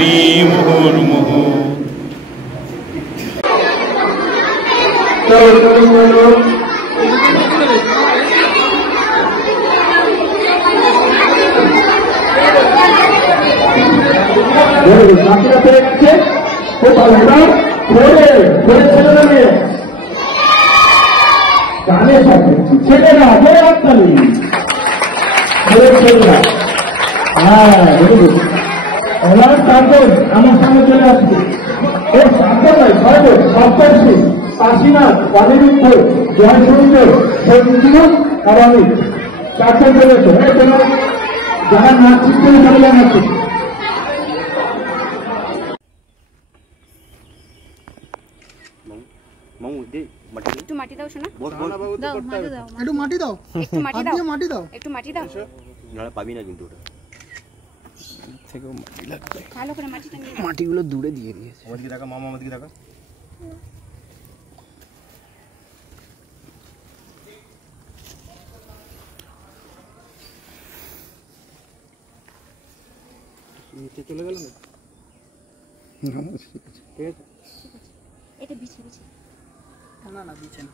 করি মুহুর্মুহু। গানের সাথে ছেলেরা বলে হাততালি, ছেলেরা। হ্যাঁ দেখুন ওনার সাধন আমার সামনে চলে আসছে। ও সাধন নয় সর্ব সপ্তর্ষি কাশীনাথ বাণীবৃদ্ধ জয়শঙ্কর সঞ্জীবন কারণী চারজন চলেছে। তোমার যারা নাচ শিখতে চলে যাচ্ছে একটু মাটি দাও শোনা, একটু মাটি দাও, একটু মাটি দাও, মাটি দাও, একটু মাটি দাও, নাহলে পাবি না কিন্তু ওটা থেকেও মাটি লাগবে। ভালো করে মাটিটা নিয়ে মাটিগুলো দূরে দিয়ে দিয়েছে। আমার দিকে দেখা, মামা আমার দিকে দেখা। নিচে চলে গেল না, ঠিক আছে এটা বিছিয়ে বিছিয়ে না না বিছে না।